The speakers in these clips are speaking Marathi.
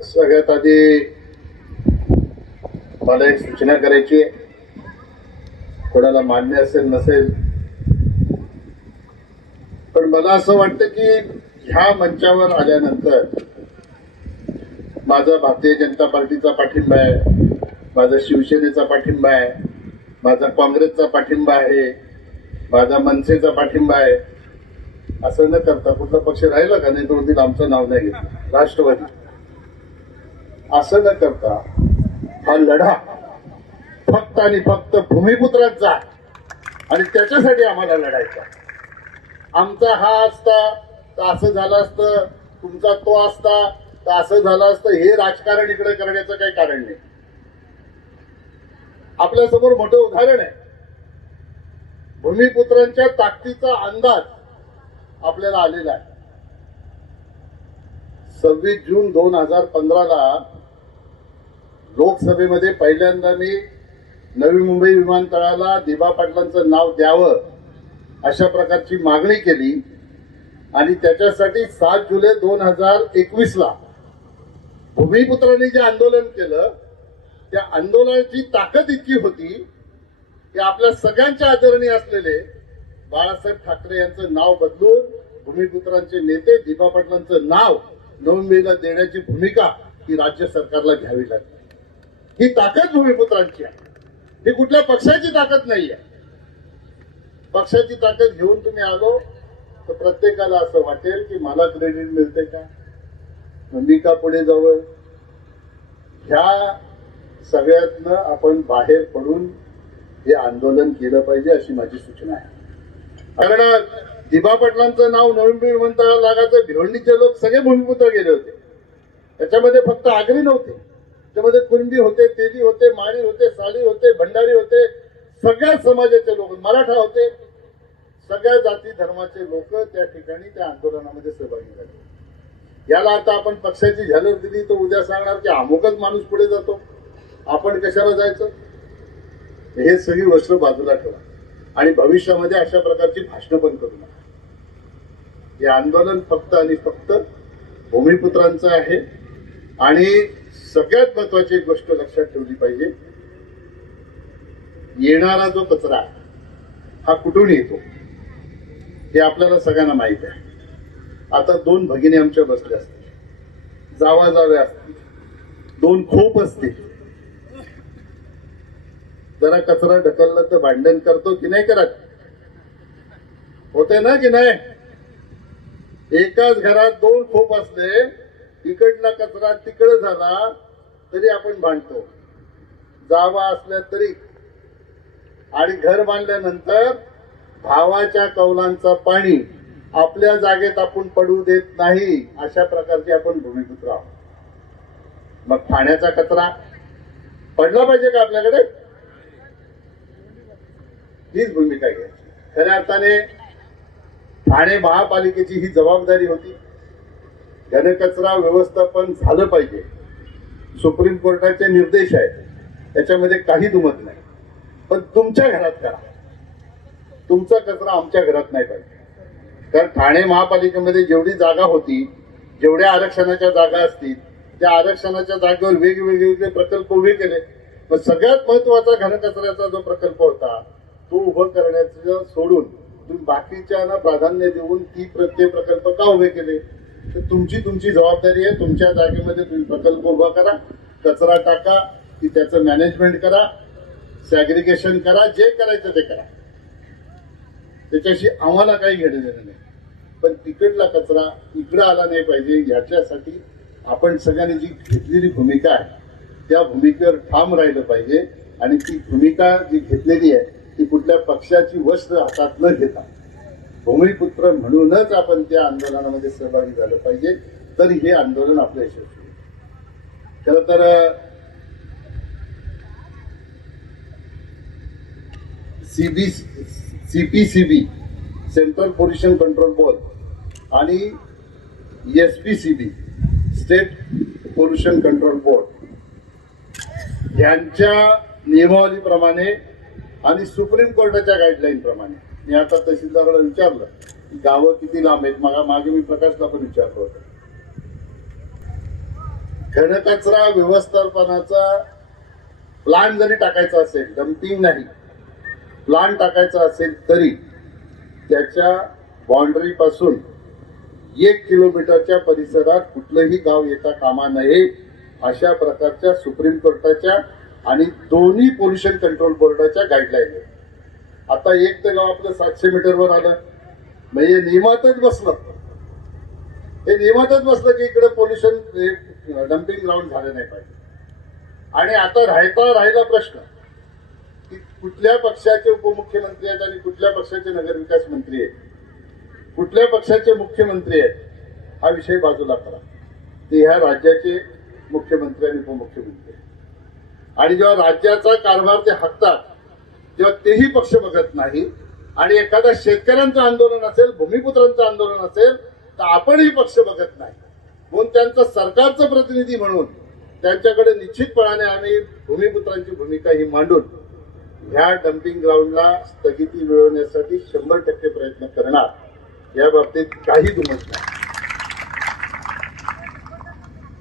सगळ्यात आधी मला एक सूचना करायची आहे कोणाला मान्य असेल नसेल पण मला असं वाटतं की ह्या मंचावर आल्यानंतर माझा भारतीय जनता पार्टीचा पाठिंबा आहे माझा शिवसेनेचा पाठिंबा आहे माझा काँग्रेसचा पाठिंबा आहे माझा मनसेचा पाठिंबा आहे असं न करता कुठला पक्ष राहिला का नाही तो आमचं नाव नाही घेतलं राष्ट्रवादी. असं न करता हा लढा फक्त आणि फक्त भूमिपुत्रांचा आणि त्याच्यासाठी आम्हाला लढायचा आमचा हा असता तर असं झालं असतं तुमचा तो असता तर असं झालं असतं हे राजकारण इकडे करण्याचं काही कारण नाही. आपल्यासमोर मोठं उदाहरण आहे. भूमिपुत्रांच्या ताकदीचा अंदाज आपल्याला आलेला आहे. सव्वीस जून दोन हजार पंधराला लोकसभेमध्ये पहिल्यांदा मी नवी मुंबई विमानतळाला दिबा पाटलांचं नाव द्यावं अशा प्रकारची मागणी केली. आणि त्याच्यासाठी सात जुलै दोन हजार एकवीसला भूमिपुत्रांनी जे आंदोलन केलं त्या आंदोलनाची ताकद इतकी होती की आपल्या सगळ्यांच्या आदरणीय असलेले बाळासाहेब ठाकरे यांचं नाव बदलून भूमिपुत्रांचे नेते दिबा पाटलांचं नाव नवमीला देण्याची भूमिका ही राज्य सरकारला घ्यावी लागली ही ताकद भूमिपुत्रांची आहे. ही कुठल्या पक्षाची ताकद नाही आहे पक्षाची ताकद घेऊन तुम्ही आलो तर प्रत्येकाला असं वाटेल की मला क्रेडिट मिळते का? मग मी का पुढे जावं? ह्या सगळ्यातनं आपण बाहेर पडून हे आंदोलन केलं पाहिजे अशी माझी सूचना आहे. कारण दिबा पाटलांचं नाव नवीन विमानतळाला लागायचं भिवंडीचे लोक सगळे भूमिपुत्र गेले होते. त्याच्यामध्ये फक्त आगरी नव्हते. त्यामध्ये कुणबी होते तेली होते माळी होते साली होते भंडारी होते. सगळ्या समाजाचे लोक मराठा होते. सगळ्या जाती धर्माचे लोक त्या ठिकाणी त्या आंदोलनामध्ये सहभागी झाले. याला आता आपण पक्षाची झलक दिली तर उद्या सांगणार की अमुकच माणूस पुढे जातो. आपण कशाला जायचं? हे सगळी वस्त्र बाजूला ठेवा. आणि भविष्यामध्ये अशा प्रकारची भाषणं पण करू नका. हे आंदोलन फक्त आणि फक्त भूमिपुत्रांचं आहे. आणि सगळ्यात महत्वाची एक गोष्ट लक्षात ठेवली पाहिजे. येणारा जो कचरा हा कुठून येतो? हे आपल्याला सगळ्यांना माहीत आहे. आता दोन भगिनी आमच्या बसल्या असतील. जावा जावे असतील. दोन खोप असतील. जरा कचरा ढकलला तर भांडण करतो की नाही करत? होते ना की नाही? एकाच घरात दोन खोप असले इकडला कचरा तिकडे झाला तरी आपण भांडतो जावा असल्या तरी. आणि घर बांधल्यानंतर भावाच्या कौलांचं पाणी आपल्या जागेत आपण पडू देत नाही अशा प्रकारची आपण भूमिपुत्र आहोत मग ठाण्याचा कचरा पडला पाहिजे का आपल्याकडे? हीच भूमिका घ्यायची. खऱ्या अर्थाने ठाणे महापालिकेची ही जबाबदारी होती. घनकचरा व्यवस्थापन झालं पाहिजे. सुप्रीम कोर्टाचे निर्देश आहेत. त्याच्यामध्ये काही दुमत नाही. पण तुमच्या घरात करा. तुमचा कचरा आमच्या घरात नाही पाहिजे. कारण ठाणे महापालिकेमध्ये जेवढी जागा होती जेवढ्या आरक्षणाच्या जागा असतील त्या आरक्षणाच्या जागेवर वेगवेगळे प्रकल्प उभे केले. पण सगळ्यात महत्त्वाचा घनकचऱ्याचा जो प्रकल्प होता तो उभं करण्याचं सोडून तुम्ही बाकीच्यांना प्राधान्य देऊन ती प्रत्येक प्रकल्प का उभे केले? तर तुमची तुमची जबाबदारी आहे. तुमच्या जागेमध्ये तुम्ही प्रकल्प उभा करा कचरा टाका की त्याचं मॅनेजमेंट करा सॅग्रिगेशन करा जे करायचं ते करा. त्याच्याशी आम्हाला काही घेणं देणं नाही. पण तिकडला कचरा इकडं आला नाही पाहिजे याच्यासाठी आपण सगळ्यांनी जी घेतलेली भूमिका आहे त्या भूमिकेवर ठाम राहिलं पाहिजे. आणि ती भूमिका जी घेतलेली आहे ती कुठल्या पक्षाची वस्त्र हातात न घेता भूमिपुत्र म्हणूनच आपण त्या आंदोलनामध्ये सहभागी झालं पाहिजे तर हे आंदोलन आपलं यशस्वी खर खरं तर CB CPCB central pollution control board आणि S P C B state pollution control board यांच्या नियमावलीप्रमाणे आणि सुप्रीम कोर्टाच्या गाईडलाईनप्रमाणे मी आता तहसीलदाराला विचारलं की गावं किती लांब आहेत? मागा मागे मी प्रकाशला पण विचारलं होतं. घनकचरा व्यवस्थापनाचा प्लांट जरी टाकायचा असेल डम्पिंग नाही प्लांट टाकायचा असेल तरी त्याच्या बाउंड्रीपासून एक किलोमीटरच्या परिसरात कुठलंही गाव येता कामा नये अशा प्रकारच्या सुप्रीम कोर्टाच्या आणि दोन्ही पोल्युशन कंट्रोल बोर्डाच्या गाईडलाईन आहेत. आता एक तर गाव आपलं सातशे मीटरवर आलं. म्हणजे नियमातच बसलं. हे नियमातच बसलं की इकडे पोल्युशन डम्पिंग ग्राउंड झालं नाही पाहिजे. आणि आता राहता राहिला प्रश्न की कुठल्या पक्षाचे उपमुख्यमंत्री आहेत आणि कुठल्या पक्षाचे नगरविकास मंत्री आहेत? कुठल्या पक्षाचे मुख्यमंत्री आहेत? हा विषय बाजूला करा. ते ह्या राज्याचे मुख्यमंत्री आणि उपमुख्यमंत्री आहेत. आणि जेव्हा राज्याचा कारभार ते हाकतात तेव्हा तेही पक्ष बघत नाही. आणि एखादा शेतकऱ्यांचं आंदोलन असेल भूमिपुत्रांचं आंदोलन असेल तर आपणही पक्ष बघत नाही. म्हणून त्यांचं सरकारचं प्रतिनिधी म्हणून त्यांच्याकडे निश्चितपणाने आम्ही भूमिपुत्रांची भूमिका ही मांडून ह्या डम्पिंग ग्राउंडला स्थगिती मिळवण्यासाठी शंभर टक्के प्रयत्न करणार. या बाबतीत काही दुमत नाही.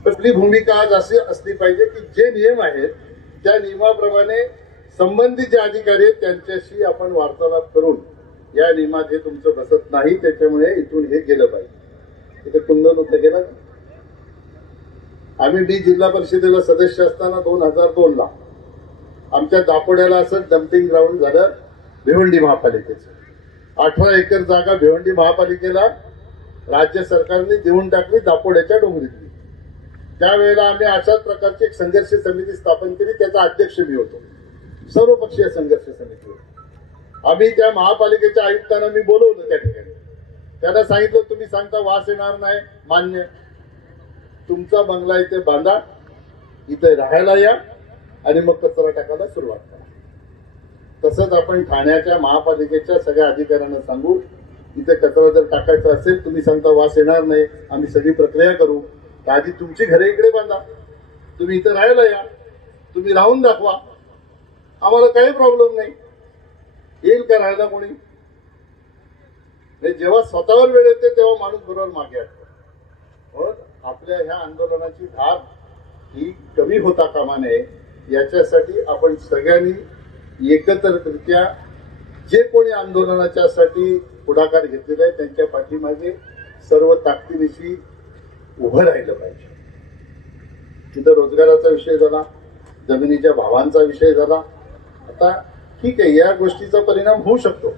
आपली भूमिका आज अशी असली पाहिजे की जे नियम आहेत त्या नियमाप्रमाणे संबंधित जे अधिकारी आहेत त्यांच्याशी आपण वार्तालाप करून या नियमात हे तुमचं बसत नाही त्याच्यामुळे इथून हे गेलं पाहिजे. इथे कुंदन होतं गेलं का? आम्ही बी जिल्हा परिषदेला सदस्य असताना दोन हजार दोन ला आमच्या दापोड्याला असं डम्पिंग ग्राउंड झालं भिवंडी महापालिकेचं. अठरा एकर जागा भिवंडी महापालिकेला राज्य सरकारने देऊन टाकली दापोड्याच्या डोंगरीतली. त्यावेळेला आम्ही अशाच प्रकारची एक संघर्ष समिती स्थापन केली त्याचा अध्यक्ष मी होतो. सर्वपक्षीय संघर्ष समिती. होती आम्ही त्या महापालिकेच्या आयुक्तांना मी बोलवलं त्या ठिकाणी. त्यांना सांगितलं तुम्ही सांगता वास येणार नाही. मान्य. तुमचा बंगला इथे बांधा इथे राहायला या आणि मग कचरा टाकायला सुरुवात करा. तसंच आपण ठाण्याच्या महापालिकेच्या सगळ्या अधिकाऱ्यांना सांगू इथे कचरा जर टाकायचा असेल तुम्ही सांगता वास येणार नाही आम्ही सगळी प्रक्रिया करू. आधी तुमची घरे इकडे बांधा. तुम्ही इथं राहायला या. तुम्ही राहून दाखवा. आम्हाला काही प्रॉब्लेम नाही. येईल का राहायला कोणी? नाही, जेव्हा स्वतःवर वेळ येते तेव्हा माणूस बरोबर मागे असतो. पण आपल्या ह्या आंदोलनाची धार ही कमी होता कामा नये. याच्यासाठी आपण सगळ्यांनी एकत्ररित्या जे कोणी आंदोलनाच्यासाठी पुढाकार घेतलेला आहे त्यांच्या पाठीमागे सर्व ताकदीनिशी उभं राहिलं पाहिजे. तिथं रोजगाराचा विषय झाला जमिनीच्या भावांचा विषय झाला आता ठीक आहे या गोष्टीचा परिणाम होऊ शकतो.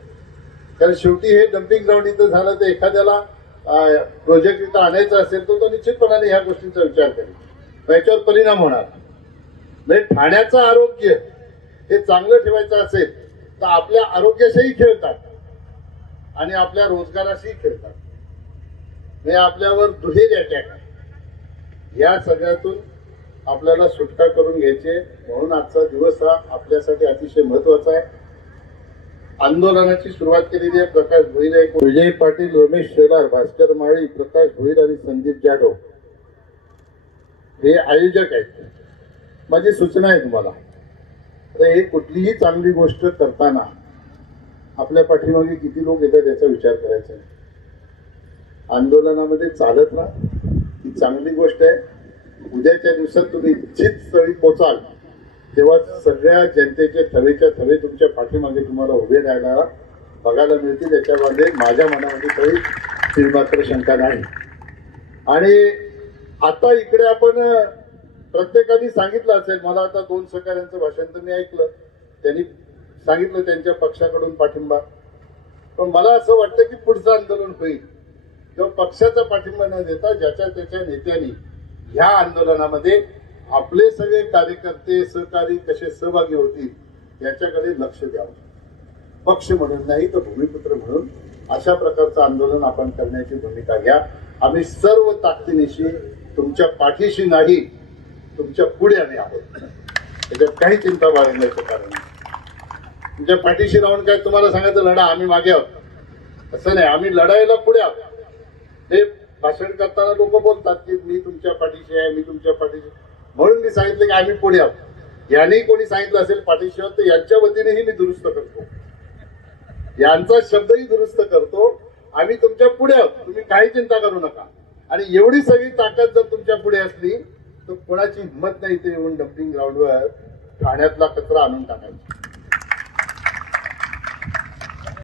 कारण शेवटी हे डम्पिंग ग्राउंड इथं झालं तर एखाद्याला प्रोजेक्ट इथं आणायचा असेल तर तो निश्चितपणाने ह्या गोष्टींचा विचार करेल. याच्यावर परिणाम होणार. म्हणजे ठाण्याचं आरोग्य हे चांगलं ठेवायचं असेल तर आपल्या आरोग्याशीही खेळतात. आणि आपल्या रोजगाराशीही खेळतात. म्हणजे आपल्यावर दुहेरी अटॅक आहे या सगळ्यातून आपल्याला सुटका करून घ्यायचे म्हणून आजचा दिवस हा आपल्यासाठी अतिशय महत्त्वाचा आहे. आंदोलनाची सुरुवात केलेली आहे प्रकाश भोईर आहे. विजय पाटील रमेश शेलार भास्कर माळी प्रकाश भोईर आणि संदीप जाधव. हे आयोजक आहेत. माझी सूचना आहे तुम्हाला. आता हे कुठलीही चांगली गोष्ट करताना आपल्या पाठीमागे किती लोक येतात याचा विचार करायचा आहे. आंदोलनामध्ये चालत ना ही चांगली गोष्ट आहे. उद्याच्या दिवसात तुम्ही इच्छित स्थळी पोचाल. तेव्हा सगळ्या जनतेचे थवेच्या थवे तुमच्या पाठीमागे तुम्हाला उभे राहायला बघायला मिळतील. याच्यामध्ये माझ्या मनामध्ये काही तीळ मात्र शंका नाही. आणि आता इकडे आपण प्रत्येकाने सांगितलं असेल मला आता दोन सहकाऱ्यांचं भाषण तर मी ऐकलं. त्यांनी सांगितलं त्यांच्या पक्षाकडून पाठिंबा. पण मला असं वाटतं की पुढचं आंदोलन होईल. किंवा पक्षाचा पाठिंबा न देता ज्याच्या त्याच्या नेत्यांनी ह्या आंदोलनामध्ये आपले सगळे कार्यकर्ते सहकारी कसे सहभागी होतील याच्याकडे लक्ष द्यावं. पक्ष म्हणून नाही तर भूमिपुत्र म्हणून अशा प्रकारचं आंदोलन आपण करण्याची भूमिका घ्या. आम्ही सर्व ताकदीनिशी तुमच्या पाठीशी नाही तुमच्यापुढे आम्ही आहोत. त्याच्यात काही चिंता बाळगण्याचं कारण तुमच्या पाठीशी राहून काय तुम्हाला सांगायचं लढा आम्ही मागे आहोत. असं नाही आम्ही लढाईला पुढे आहोत. हे भाषण करताना लोक बोलतात की मी तुमच्या पाठीशी आहे मी तुमच्या पाठीशी म्हणून मी सांगितलं की आम्ही पुढे आहोत. यांनी कोणी सांगितलं असेल पाठीशी आहोत तर यांच्या वतीनेही मी दुरुस्त करतो. यांचा शब्दही दुरुस्त करतो. आम्ही तुमच्यापुढे आहोत. तुम्ही काही चिंता करू नका. आणि एवढी सगळी ताकद जर तुमच्यापुढे असली तर कोणाची हिंमत नाही ते येऊन डम्पिंग ग्राउंडवर ठाण्यातला कचरा आणून टाकायचा.